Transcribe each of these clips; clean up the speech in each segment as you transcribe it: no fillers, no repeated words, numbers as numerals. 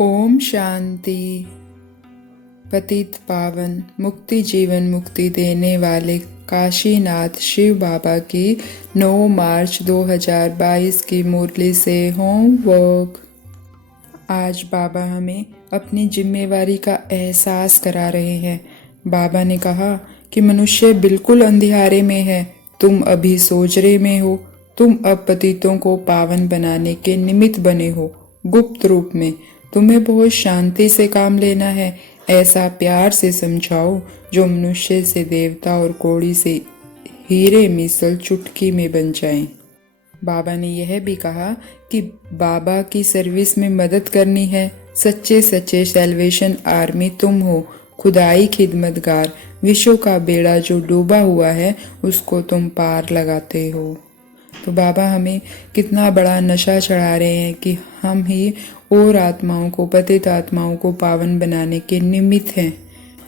ओम शांति। पतित पावन मुक्ति जीवन मुक्ति देने वाले काशीनाथ शिव बाबा की 9 मार्च 2022 की मुरली से होमवर्क। आज बाबा हमें अपनी जिम्मेवारी का एहसास करा रहे हैं। बाबा ने कहा कि मनुष्य बिल्कुल अंधियारे में है। तुम अभी सोचरे में हो। तुम अब पतितों को पावन बनाने के निमित्त बने हो। गुप्त रूप में तुम्हें बहुत शांति से काम लेना है। ऐसा प्यार से समझाओ जो मनुष्य से देवता और कोड़ी से हीरे मिसल चुटकी में बन जाएं। बाबा ने यह भी कहा कि बाबा की सर्विस में मदद करनी है। सच्चे सच्चे सैल्वेशन आर्मी तुम हो। खुदाई खिदमतगार। विश्व का बेड़ा जो डूबा हुआ है उसको तुम पार लगाते हो। तो बाबा हमें कितना बड़ा नशा चढ़ा रहे हैं कि हम ही और आत्माओं को, पतित आत्माओं को पावन बनाने के निमित्त हैं।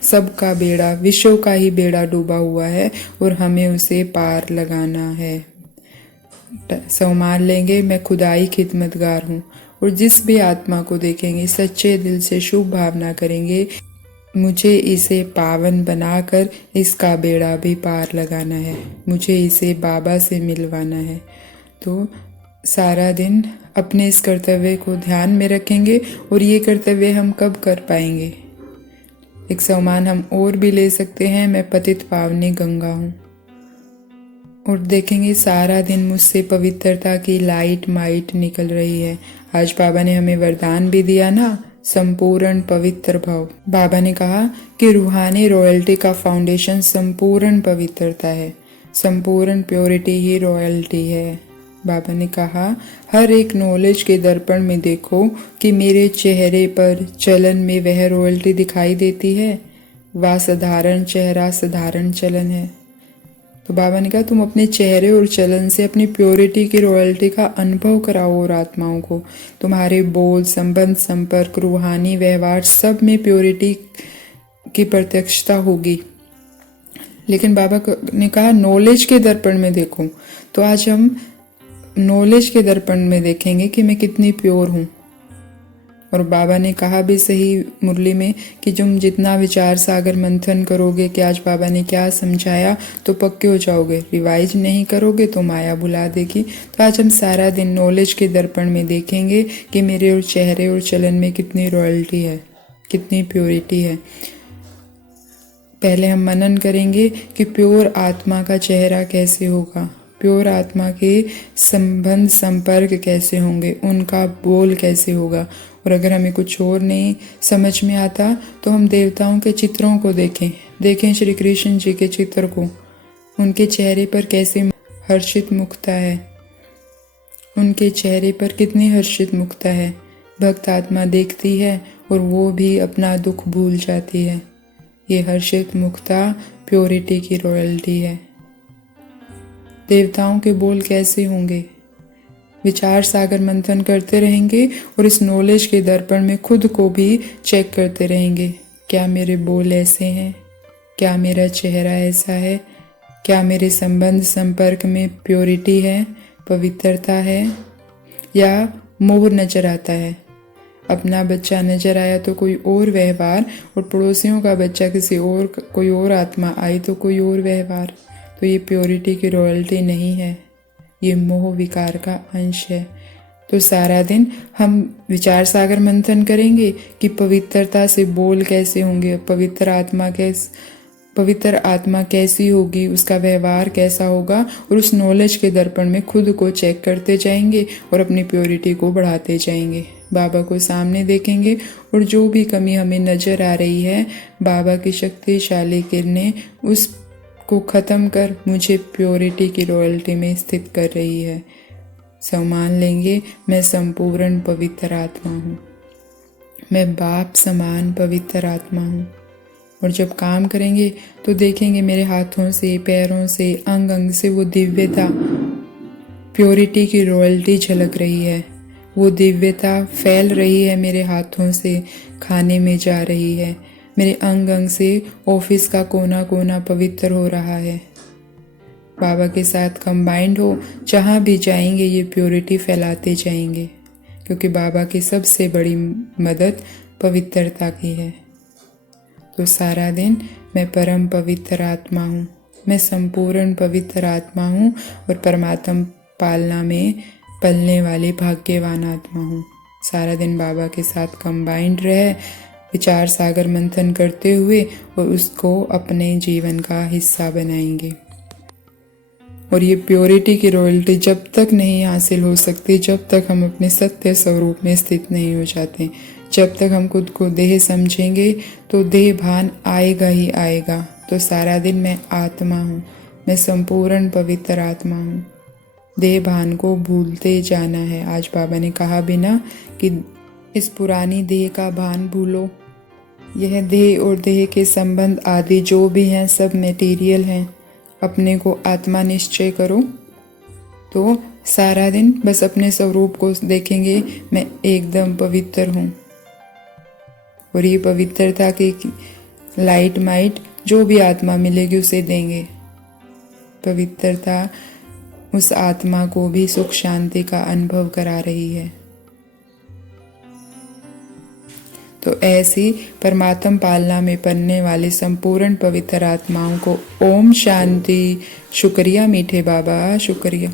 सबका बेड़ा, विश्व का ही बेड़ा डूबा हुआ है और हमें उसे पार लगाना है। सम्मान लेंगे, मैं खुदाई खिदमतगार हूँ। और जिस भी आत्मा को देखेंगे सच्चे दिल से शुभ भावना करेंगे, मुझे इसे पावन बनाकर इसका बेड़ा भी पार लगाना है। मुझे इसे बाबा से मिलवाना है। तो सारा दिन अपने इस कर्तव्य को ध्यान में रखेंगे। और ये कर्तव्य हम कब कर पाएंगे? एक सम्मान हम और भी ले सकते हैं, मैं पतित पावनी गंगा हूँ। और देखेंगे सारा दिन मुझसे पवित्रता की लाइट माइट निकल रही है। आज बाबा ने हमें वरदान भी दिया ना, संपूर्ण पवित्र भाव। बाबा ने कहा कि रूहानी रॉयल्टी का फाउंडेशन संपूर्ण पवित्रता है। संपूर्ण प्योरिटी ही रॉयल्टी है। बाबा ने कहा हर एक नॉलेज के दर्पण में देखो कि मेरे चेहरे पर चलन में वह रॉयल्टी दिखाई देती है। वह साधारण चेहरा साधारण चलन है। तो बाबा ने कहा तुम अपने चेहरे और चलन से अपनी प्योरिटी की रॉयल्टी का अनुभव कराओ और आत्माओं को। तुम्हारे बोल, संबंध, संपर्क, रूहानी व्यवहार सब में प्योरिटी की प्रत्यक्षता होगी। लेकिन बाबा ने कहा नॉलेज के दर्पण में देखो। तो आज हम नॉलेज के दर्पण में देखेंगे कि मैं कितनी प्योर हूँ। और बाबा ने कहा भी सही मुरली में कि तुम जितना विचार सागर मंथन करोगे कि आज बाबा ने क्या समझाया तो पक्के हो जाओगे। रिवाइज नहीं करोगे तो माया भुला देगी। तो आज हम सारा दिन नॉलेज के दर्पण में देखेंगे कि मेरे और चेहरे और चलन में कितनी रॉयल्टी है, कितनी प्योरिटी है। पहले हम मनन करेंगे कि प्योर आत्मा का चेहरा कैसे होगा, प्योर आत्मा के संबंध संपर्क कैसे होंगे, उनका बोल कैसे होगा। और अगर हमें कुछ और नहीं समझ में आता तो हम देवताओं के चित्रों को देखें श्री कृष्ण जी के चित्र को। उनके चेहरे पर कैसे हर्षित मुक्ता है, उनके चेहरे पर कितनी हर्षित मुक्ता है। भक्त आत्मा देखती है और वो भी अपना दुख भूल जाती है। ये हर्षित मुक्ता प्योरिटी की रॉयल्टी है। देवताओं के बोल कैसे होंगे? विचार सागर मंथन करते रहेंगे और इस नॉलेज के दर्पण में खुद को भी चेक करते रहेंगे। क्या मेरे बोल ऐसे हैं? क्या मेरा चेहरा ऐसा है? क्या मेरे संबंध संपर्क में प्योरिटी है, पवित्रता है, या मोह नजर आता है? अपना बच्चा नजर आया तो कोई और व्यवहार, और पड़ोसियों का बच्चा किसी और, कोई और आत्मा आई तो कोई और व्यवहार। तो ये प्योरिटी की रॉयल्टी नहीं है, ये मोह विकार का अंश है। तो सारा दिन हम विचार सागर मंथन करेंगे कि पवित्रता से बोल कैसे होंगे, पवित्र आत्मा कैसी होगी, उसका व्यवहार कैसा होगा। और उस नॉलेज के दर्पण में खुद को चेक करते जाएंगे और अपनी प्योरिटी को बढ़ाते जाएंगे। बाबा को सामने देखेंगे और जो भी कमी हमें नजर आ रही है, बाबा की शक्तिशाली किरणें उस को ख़त्म कर मुझे प्योरिटी की रॉयल्टी में स्थित कर रही है। सम्मान लेंगे, मैं संपूर्ण पवित्र आत्मा हूँ। मैं बाप समान पवित्र आत्मा हूँ। और जब काम करेंगे तो देखेंगे मेरे हाथों से, पैरों से, अंग अंग से वो दिव्यता, प्योरिटी की रॉयल्टी झलक रही है। वो दिव्यता फैल रही है, मेरे हाथों से खाने में जा रही है। मेरे अंग अंग से ऑफिस का कोना कोना पवित्र हो रहा है। बाबा के साथ कंबाइंड हो, जहाँ भी जाएंगे ये प्योरिटी फैलाते जाएंगे। क्योंकि बाबा की सबसे बड़ी मदद पवित्रता की है। तो सारा दिन मैं परम पवित्र आत्मा हूँ, मैं संपूर्ण पवित्र आत्मा हूँ और परमात्मा पालना में पलने वाली भाग्यवान आत्मा हूँ। सारा दिन बाबा के साथ कंबाइंड रहे, विचार सागर मंथन करते हुए और उसको अपने जीवन का हिस्सा बनाएंगे। और ये प्योरिटी की रॉयल्टी जब तक नहीं हासिल हो सकती जब तक हम अपने सत्य स्वरूप में स्थित नहीं हो जाते। जब तक हम खुद को देह समझेंगे तो देह भान आएगा ही आएगा। तो सारा दिन मैं आत्मा हूँ, मैं संपूर्ण पवित्र आत्मा हूँ। देह भान को भूलते जाना है। आज बाबा ने कहा भी ना कि इस पुरानी देह का भान भूलो। यह देह और देह के संबंध आदि जो भी हैं सब मटेरियल हैं। अपने को आत्मा निश्चय करो। तो सारा दिन बस अपने स्वरूप को देखेंगे, मैं एकदम पवित्र हूँ। और ये पवित्रता की लाइट माइट जो भी आत्मा मिलेगी उसे देंगे। पवित्रता उस आत्मा को भी सुख शांति का अनुभव करा रही है। तो ऐसी परमात्म पालना में पलने वाले संपूर्ण पवित्र आत्माओं को ओम शांति। शुक्रिया मीठे बाबा, शुक्रिया।